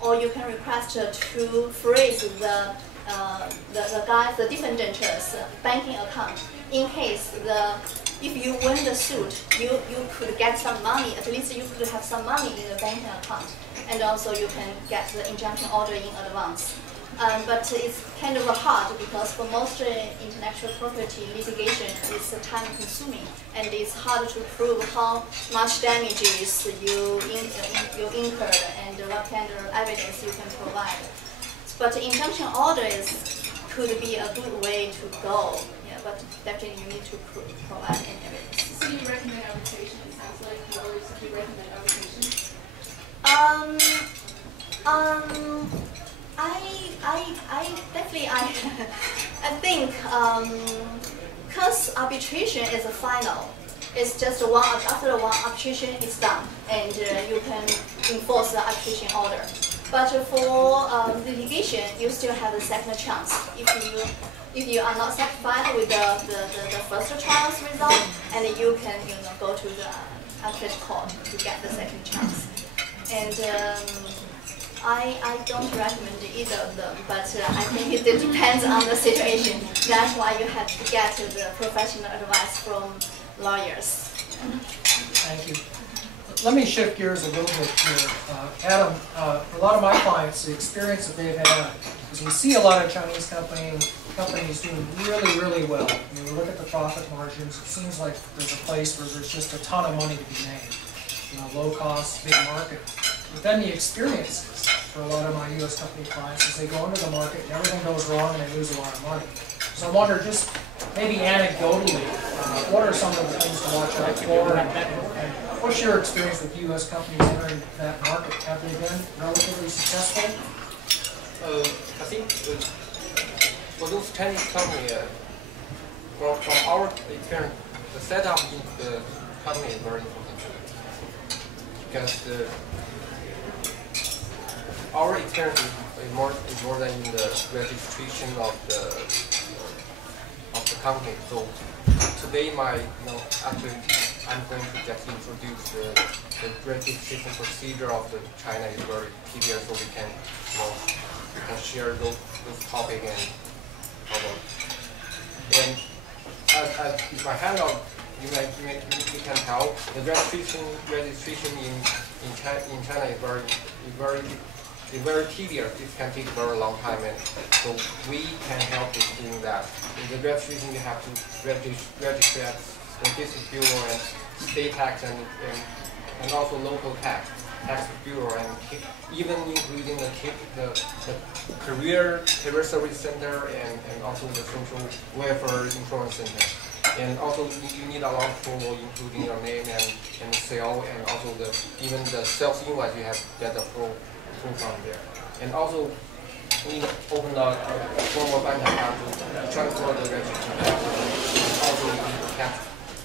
or you can request to freeze the defendant's banking account in case if you win the suit, you could get some money. At least you could have some money in the banking account, and also you can get the injunction order in advance. But it's kind of hard because for most intellectual property litigation, it's time-consuming, and it's hard to prove how much damages you incurred and what kind of evidence you can provide. But injunction orders could be a good way to go. Yeah, but definitely you need to provide an evidence. So you recommend arbitration? It sounds like you recommend arbitration. I definitely I think because arbitration is a final. It's just after one arbitration is done, and you can enforce the arbitration order. But for litigation, you still have a second chance. If you are not satisfied with the first trial's result, and you can go to the appellate court to get the second chance. And I don't recommend either of them, but I think it depends on the situation. That's why you have to get the professional advice from lawyers. Thank you. Let me shift gears a little bit here. Adam, for a lot of my clients, the experience that they've had is we see a lot of Chinese companies doing really, really well. When you look at the profit margins, it seems like there's a place where there's just a ton of money to be made. Low cost, big market. But then the experiences for a lot of my U.S. company clients is they go into the market and everything goes wrong and they lose a lot of money. So I wonder, just maybe anecdotally, what are some of the things to watch out for? And what's your experience with U.S. companies entering that market? Have they been relatively successful? I think for those Chinese companies, from our experience, the setup in the company is very important. Because our experience is more than in the registration of the company. So today, actually, I'm going to just introduce the registration procedure of the China is very tedious, so we can share those topics and if I handout. You can tell the registration in China is very tedious. It can take a very long time, and so we can help in doing that. In the registration, you have to register at Statistics Bureau and state tax and also local tax bureau, and even including the career service center and also the social welfare insurance center. And also you need a lot of approval, including your name and sale, and also even the sales invoice you have to get approval from there. And also we open a formal bank account to transfer the registration. Also we have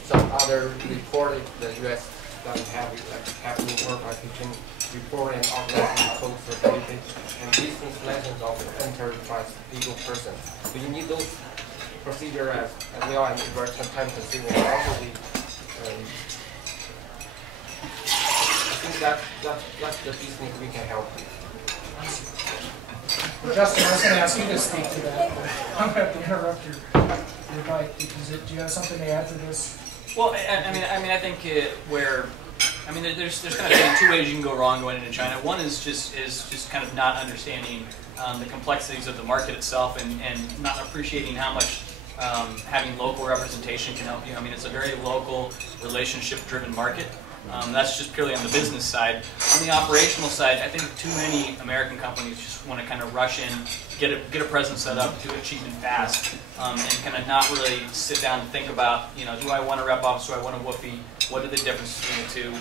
some other report the US doesn't have, like capital work application report and organizing code certificate and business license of enterprise legal person. So you need those procedure as well, and it's very time consuming. Also, I think that's the business we can help with. Justin, I was going to ask you to speak to that. I'm going to have to interrupt your mic because do you have something to add to this? Well, I think there's kind of two ways you can go wrong going into China. One is just kind of not understanding the complexities of the market itself and not appreciating how much having local representation can help you. It's a very local, relationship-driven market. That's just purely on the business side. On the operational side, I think too many American companies just want to kind of rush in, get a presence set up, do it cheap and fast, and kind of not really sit down and think about, do I want a rep office, do I want a WFOE, what are the differences between the two,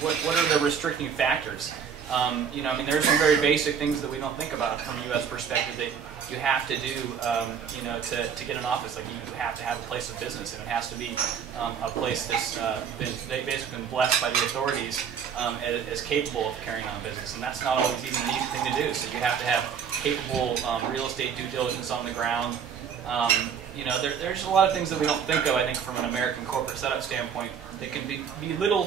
what are the restricting factors? There's some very basic things that we don't think about from a U.S. perspective that you have to do, to get an office. Like you have to have a place of business, and it has to be a place that's they've basically been blessed by the authorities as capable of carrying on business, and that's not always even an easy thing to do. So you have to have capable real estate due diligence on the ground. There's a lot of things that we don't think of, I think, from an American corporate setup standpoint They can be little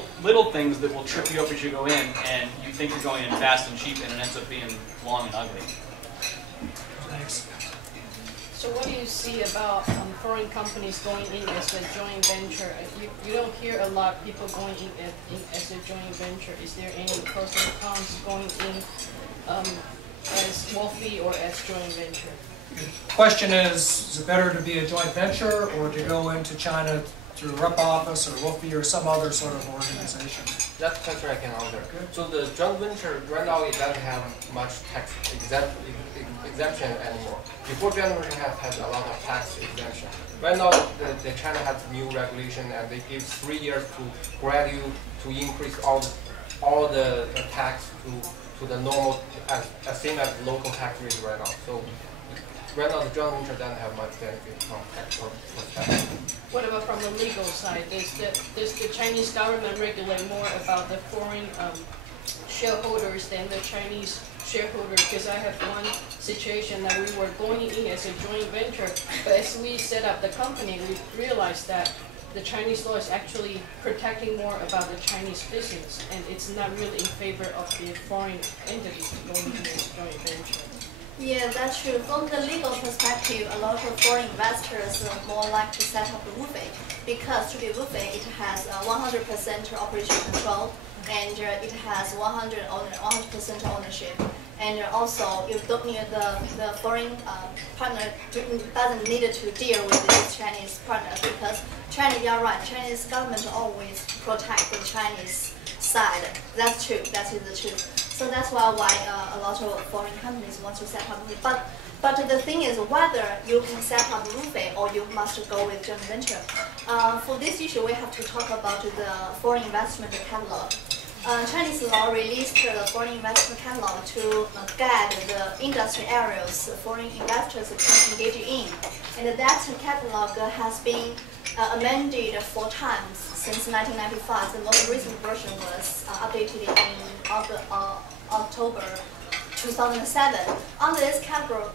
things that will trip you up as you go in, and you think you're going in fast and cheap, and it ends up being long and ugly. Thanks. So what do you see about foreign companies going in as a joint venture? You don't hear a lot of people going in as a joint venture. Is there any pros and cons going in as WOFE or as joint venture? The question is it better to be a joint venture or to go into China through rep office or WOFE or some other sort of organization? That question I can answer. Good. So the joint venture right now it doesn't have much tax exemption anymore. Before joint venture has a lot of tax exemption. Right now the China has new regulation and they give 3 years to grant you to increase all the tax to the normal as same as local tax rate right now. So right now the joint venture doesn't have much benefit from tax perspective. What about from the legal side? Does the Chinese government regulate more about the foreign shareholders than the Chinese shareholders? Because I have one situation that we were going in as a joint venture, but as we set up the company, we realized that the Chinese law is actually protecting more about the Chinese business, and it's not really in favor of the foreign entities going in as joint venture. Yeah, that's true. From the legal perspective, a lot of foreign investors are more likely to set up a WOFE because to be WOFE, it has 100% operation control and it has 100% ownership. And also, you don't need the foreign partner doesn't need to deal with this Chinese partner because China, you're right, Chinese government always protect the Chinese side. That's true. That is the truth. So that's why a lot of foreign companies want to set up WOFE. But the thing is whether you can set up WOFE or you must go with joint venture. For this issue, we have to talk about the foreign investment catalog. Chinese law released the foreign investment catalog to guide the industry areas foreign investors can engage in. And that catalog has been amended 4 times since 1995. The most recent version was updated in October 2007. Under this catalog,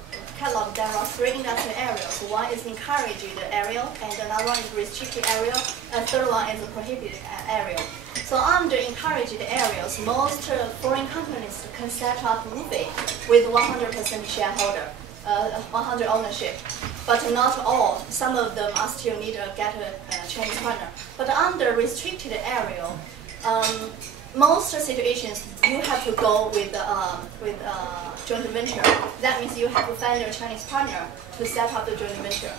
there are 3 industry areas. One is encouraged area, and another one is restricted area, and third one is prohibited area. So under encouraged areas, most foreign companies can set up WOFE with 100% shareholder, 100 ownership, but not all. Some of them are still need to get a Chinese partner. But under restricted area, most situations you have to go with joint venture. That means you have to find a Chinese partner to set up the joint venture.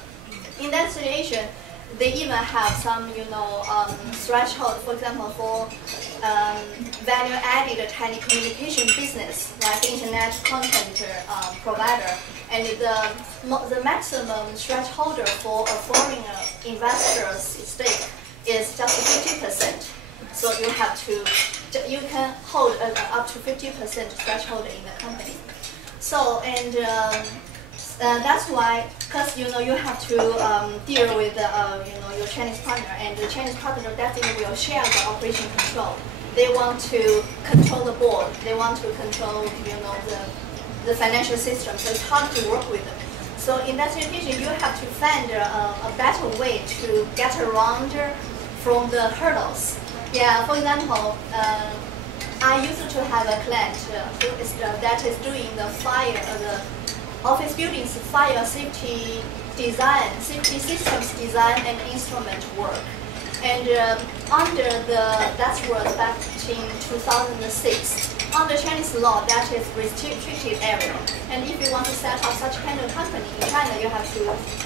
In that situation, they even have some, threshold. For example, for value-added telecommunication business, like internet content provider, and the maximum threshold for a foreign investor's stake is just 50%. So you can hold up to 50% threshold in the company. So that's why, because you have to deal with your Chinese partner, and the Chinese partner definitely will share the operation control. They want to control the board. They want to control the financial system. So it's hard to work with them. So in that situation, you have to find a better way to get around from the hurdles. Yeah, for example, I used to have a client that is doing the office buildings fire safety design, safety systems design and instrument work. And that was back in 2006. Under Chinese law, that is restricted area. And if you want to set up such kind of company in China, you have to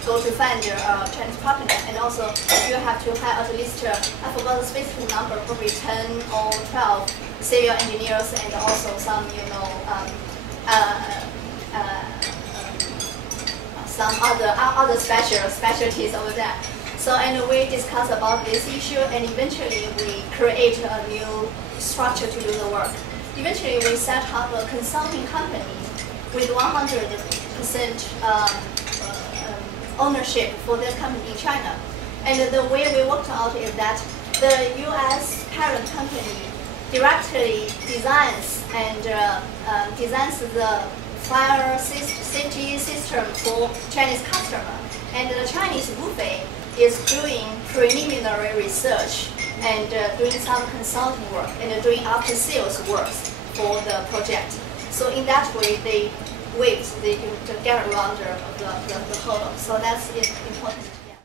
go to find your Chinese partner. And also, you have to have at least, I forgot the specific number, probably 10 or 12 civil engineers and also some, some other specialties over there. So, and we discuss about this issue, and eventually we create a new structure to do the work. Eventually, we set up a consulting company with 100% ownership for this company in China. And the way we worked out is that the U.S. parent company directly designs and designs the fire safety system for Chinese customer. And the Chinese WOFE is doing preliminary research and doing some consulting work and doing after sales works for the project. So in that way, they can get around the hurdle. So that's important.